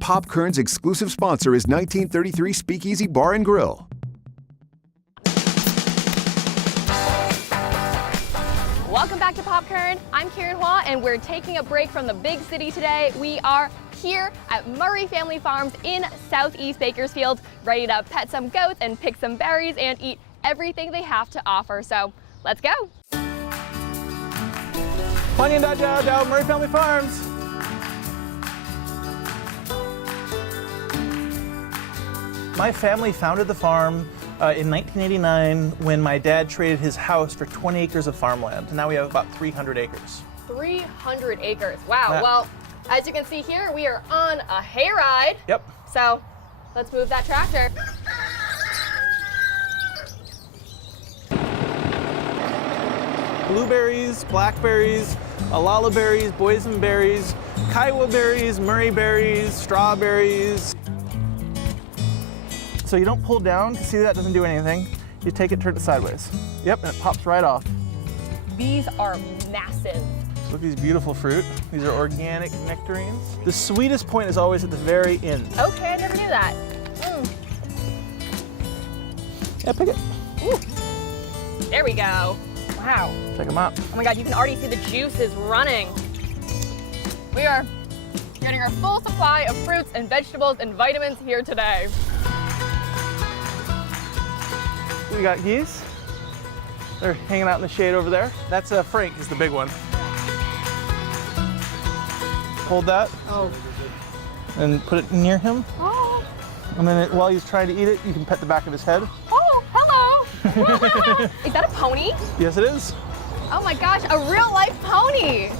Pop Kern's exclusive sponsor is 1933 Speakeasy Bar and Grill. Welcome back to Pop Kern. I'm Karen Hua, and we're taking a break from the big city today. We are here at Murray Family Farms in Southeast Bakersfield, ready to pet some goats and pick some berries and eat everything they have to offer. So let's go. 欢迎大家到 Murray Family Farms. My family founded the farm in 1989 when my dad traded his house for 20 acres of farmland. Now we have about 300 acres. 300 acres. Wow. Yeah. Well, as you can see here, we are on a hayride. Yep. So let's move that tractor. Blueberries, blackberries, alala berries, boysenberries, kiowa berries, Murray berries, strawberries. So you don't pull down, see that doesn't do anything. You take it, turn it sideways. Yep, and it pops right off. These are massive. Look at these beautiful fruit. These are organic nectarines. The sweetest point is always at the very end. Okay, I never knew that. Yeah, pick it. Ooh. There we go. Wow. Check them out. Oh my God, you can already see the juices running. We are getting our full supply of fruits and vegetables and vitamins here today. We got geese. They're hanging out in the shade over there. That's Frank is the big one. Hold that. Oh. And put it near him. Oh. And then while he's trying to eat it, you can pet the back of his head. Oh, hello. Is that a pony? Yes, it is. Oh my gosh, a real life pony.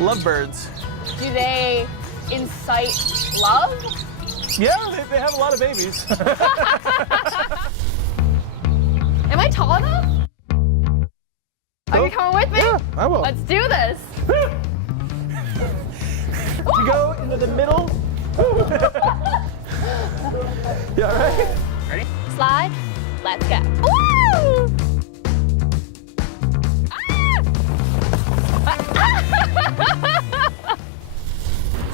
Lovebirds. Do they incite love? Yeah, they have a lot of babies. Am I tall enough? Are you coming with me? Yeah, I will. Let's do this. To go into the middle. Yeah, right? Ready? Slide. Let's go. Woo!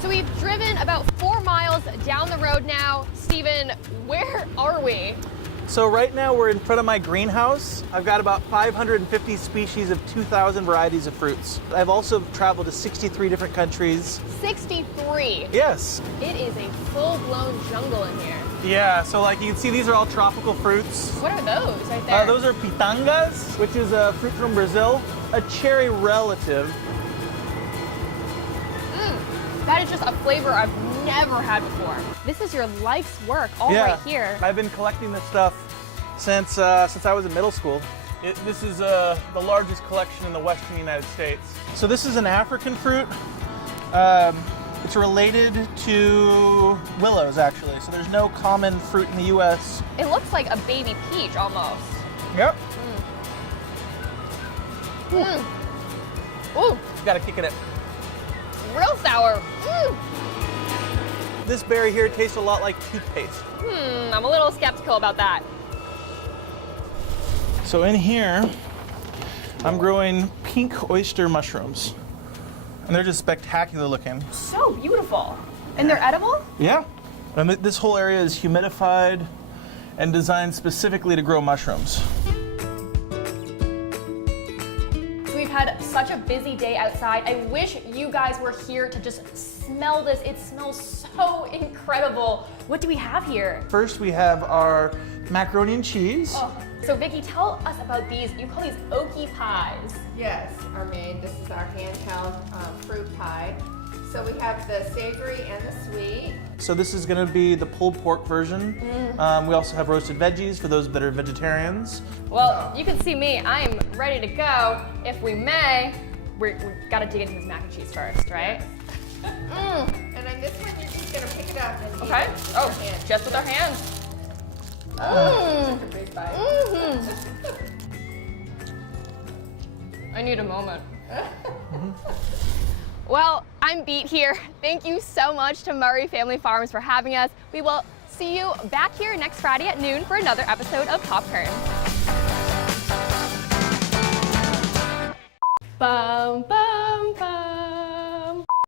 So we've driven about 4 miles down the road now. Steven, where are we? So right now we're in front of my greenhouse. I've got about 550 species of 2,000 varieties of fruits. I've also traveled to 63 different countries. 63. Yes. It is a full-blown jungle in here. Yeah, so like you can see these are all tropical fruits. What are those right there? Those are pitangas, which is a fruit from Brazil, a cherry relative. That is just a flavor I've never had before. This is your life's work right here. I've been collecting this stuff since I was in middle school. This is the largest collection in the western United States. So this is an African fruit. It's related to willows, actually. So there's no common fruit in the U.S. It looks like a baby peach almost. Yep. Ooh, You gotta kick it in. real sour. This berry here tastes a lot like toothpaste. I'm a little skeptical about that. So in here, I'm growing pink oyster mushrooms. And they're just spectacular looking. So beautiful. And they're edible? Yeah. And this whole area is humidified and designed specifically to grow mushrooms. We've had such a busy day outside. I wish you guys were here to just smell this. It smells so incredible. What do we have here? First, we have our macaroni and cheese. Oh. So Vicky, tell us about these. You call these oaky pies. Yes, this is our handheld fruit pie. So we have the savory and the sweet. So this is going to be the pulled pork version. We also have roasted veggies for those that are vegetarians. Well, you can see me. I'm ready to go. If we may, we've got to dig into this mac and cheese first, right? And then this one, you're just going to pick it up and eat Okay. it with Oh, your hands. just with our hands. Such a big bite. I need a moment. Well, I'm beat here. Thank you so much to Murray Family Farms for having us. We will see you back here next Friday at noon for another episode of Pop Kern. Bum, bum.